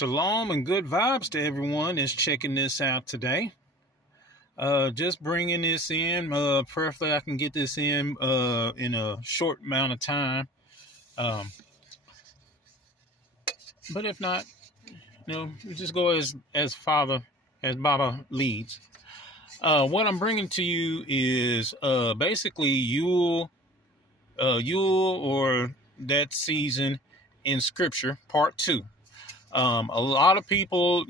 Shalom and good vibes to everyone that's checking this out today. Just bringing this in. Preferably, I can get this in a short amount of time. But if not, we just go as Baba leads. What I'm bringing to you is basically Yule or that season in Scripture, Part 2. A lot of people,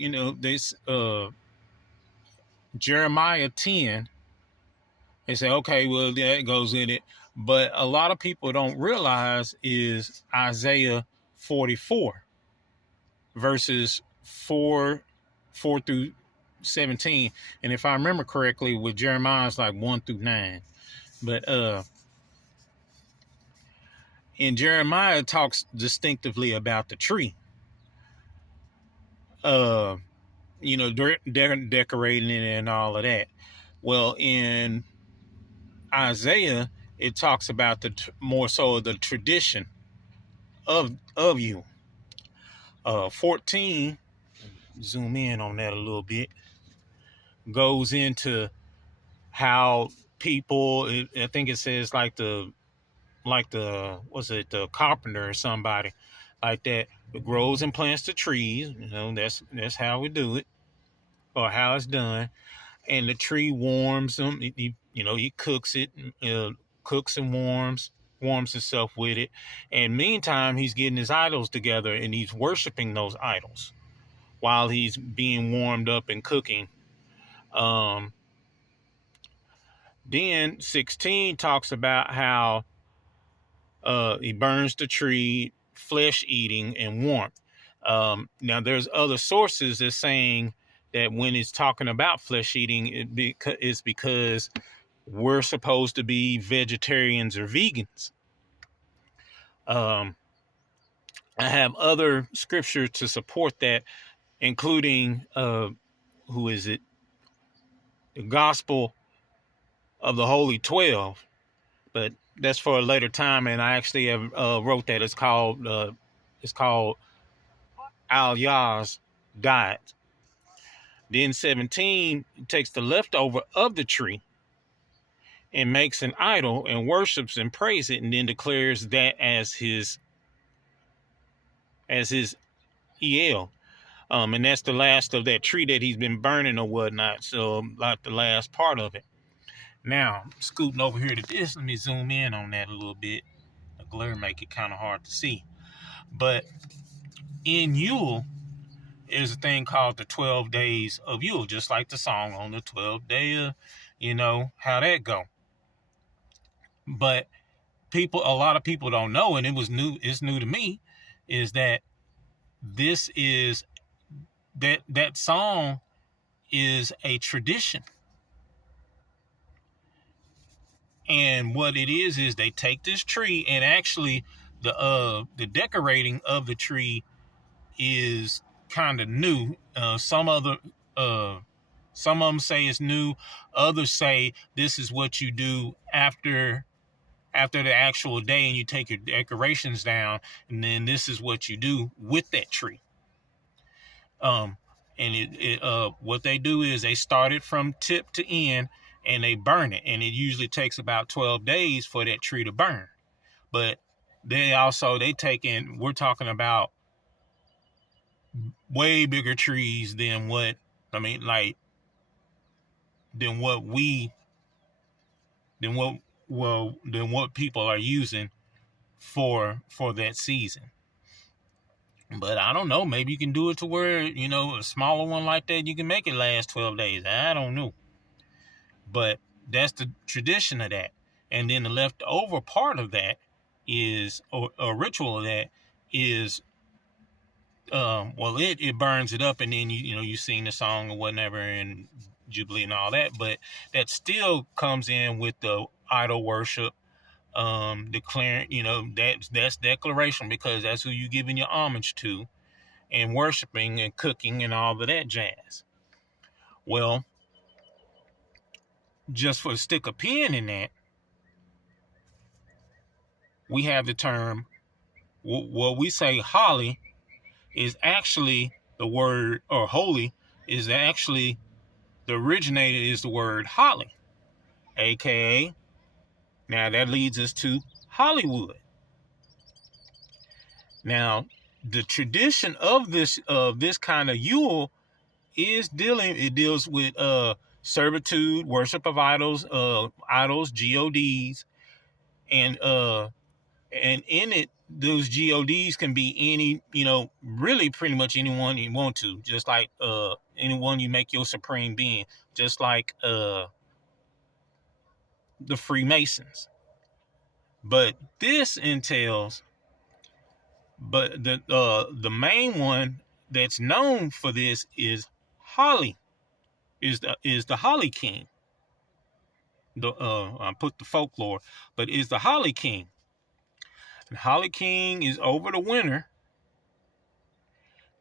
Jeremiah 10, they say, okay, well, that goes in it. But a lot of people don't realize is Isaiah 44, verses 4 through 17. And if I remember correctly, with Jeremiah, it's like 1 through 9. But in Jeremiah, it talks distinctively about the tree. Decorating it and all of that. Well, in Isaiah, it talks about more so the tradition of you. 14, zoom in on that a little bit, goes into how people, I think it says like the carpenter or somebody like that grows and plants the trees. That's how we do it, or how it's done. And the tree warms them. He cooks it, cooks and warms himself with it. And meantime, he's getting his idols together and he's worshiping those idols while he's being warmed up and cooking. Then 16 talks about how he burns the tree, flesh eating and warmth. Now there's other sources that's saying that when it's talking about flesh eating, it's because we're supposed to be vegetarians or vegans. I have other scripture to support that, including the Gospel of the Holy 12, but that's for a later time. And I actually have wrote that. It's called Al-Yah's diet. Then 17 takes the leftover of the tree and makes an idol and worships and prays it, and then declares that as his El. And that's the last of that tree that he's been burning or whatnot. So like the last part of it. Now, scooting over here to this, let me zoom in on that a little bit. The glare make it kind of hard to see. But in Yule is a thing called the 12 days of Yule, just like the song on the 12th day of, how that go. But a lot of people don't know, and it's new to me, is that that song is a tradition. And what it is they take this tree, and actually the decorating of the tree is kind of new. Some of them say it's new. Others say this is what you do after the actual day, and you take your decorations down, and then this is what you do with that tree. And what they do is they start it from tip to end and they burn it, and it usually takes about 12 days for that tree to burn. But we're talking about way bigger trees than what people are using for that season. But I don't know, maybe you can do it to where, a smaller one like that, you can make it last 12 days. I don't know. But that's the tradition of that. And then the leftover part of that is, or a ritual of that is, it burns it up, and then you sing the song or whatever and Jubilee and all that. But that still comes in with the idol worship, declaring, that's declaration, because that's who you giving your homage to, and worshiping and cooking and all of that jazz. Well, just for to stick a pin in that, we have the term, what we say holly is actually the word, or holy, is actually, the originator is the word holly, aka, now that leads us to Hollywood. Now, the tradition of this kind of Yule it deals with servitude, worship of idols, gods, and in it, those gods can be any, really pretty much anyone you want to, just like anyone you make your supreme being, just like the Freemasons. But this entails, but the main one that's known for this is Holly, is the Holly King. I put the folklore, but is the Holly King. And Holly King is over the winter,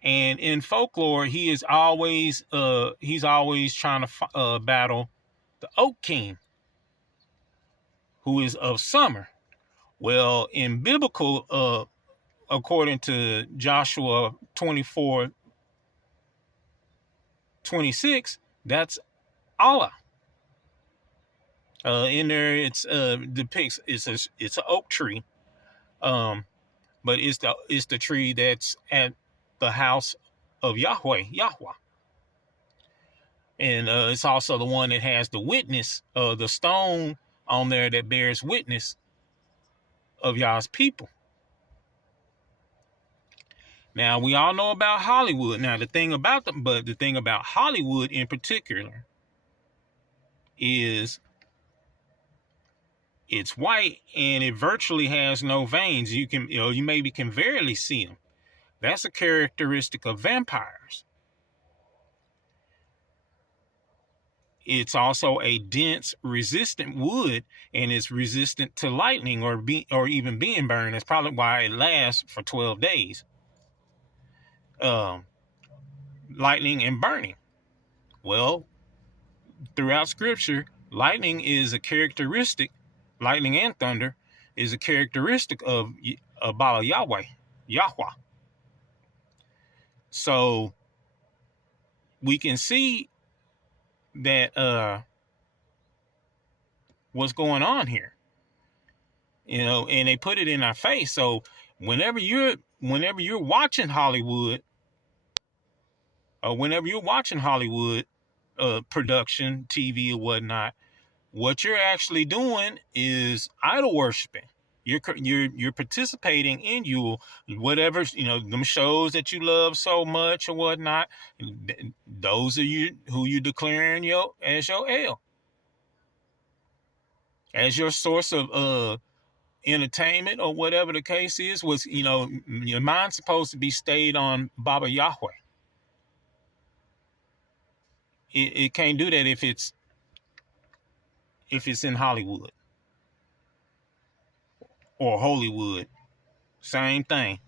and in folklore, he's always trying to battle the Oak King, who is of summer. Well, in biblical, according to Joshua 24:26, that's Allah. In there, it's depicts it's an oak tree, but it's the tree that's at the house of Yahweh, and it's also the one that has the witness, the stone on there that bears witness of Yah's people. Now, we all know about Hollywood. Now, the thing about Hollywood in particular is it's white and it virtually has no veins. You maybe can barely see them. That's a characteristic of vampires. It's also a dense, resistant wood, and it's resistant to lightning or even being burned. That's probably why it lasts for 12 days. Lightning and burning. Well, throughout Scripture, lightning and thunder is a characteristic of Bala Yahweh. So we can see that what's going on here, and they put it in our face. So whenever you're watching Hollywood, or whenever you're watching Hollywood production, TV or whatnot, what you're actually doing is idol worshiping. You're participating in Yule, whatever, them shows that you love so much or whatnot. Those are who you declaring as your El, as your source of entertainment or whatever the case is. Was your mind's supposed to be stayed on Baba Yahweh. It can't do that if it's in Hollywood or Hollywood. Same thing.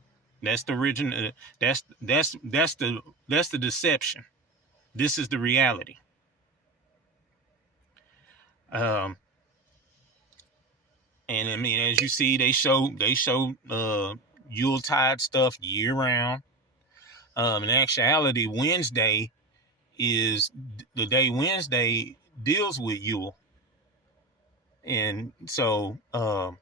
That's the original. That's the deception. This is the reality. And I mean, as you see, they show Yuletide stuff year round. In actuality, Wednesday is the day Wednesday deals with Yule, and so and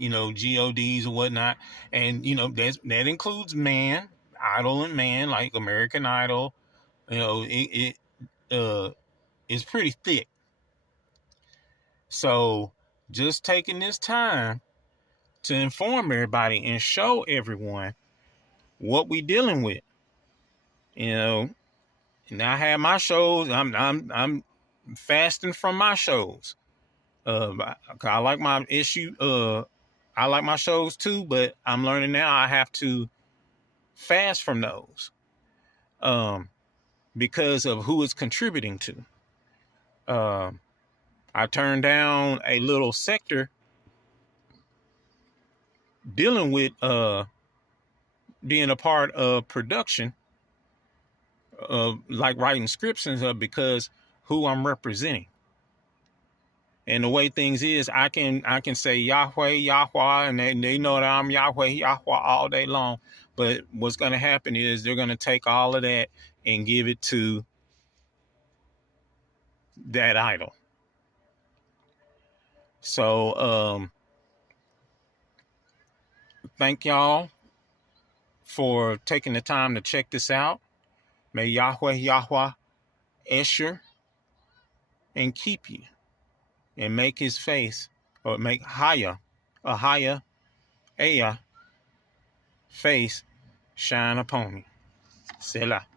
GODs and whatnot, and that includes Idol and Man, like American Idol. It is pretty thick. So just taking this time to inform everybody and show everyone what we dealing with. And I have my shows. I'm fasting from my shows. I like my I like my shows too, but I'm learning now I have to fast from those, because of who it's contributing to. I turned down a little sector dealing with being a part of production, like writing scripts and stuff, because who I'm representing. And the way things is, I can say Yahweh, Yahweh, and they know that I'm Yahweh, Yahweh all day long. But what's going to happen is they're going to take all of that and give it to that idol. So thank y'all for taking the time to check this out. May Yahweh, Yahweh, Esher, and keep you, and make his face, or make Ahaya, Aya, face shine upon you. Selah.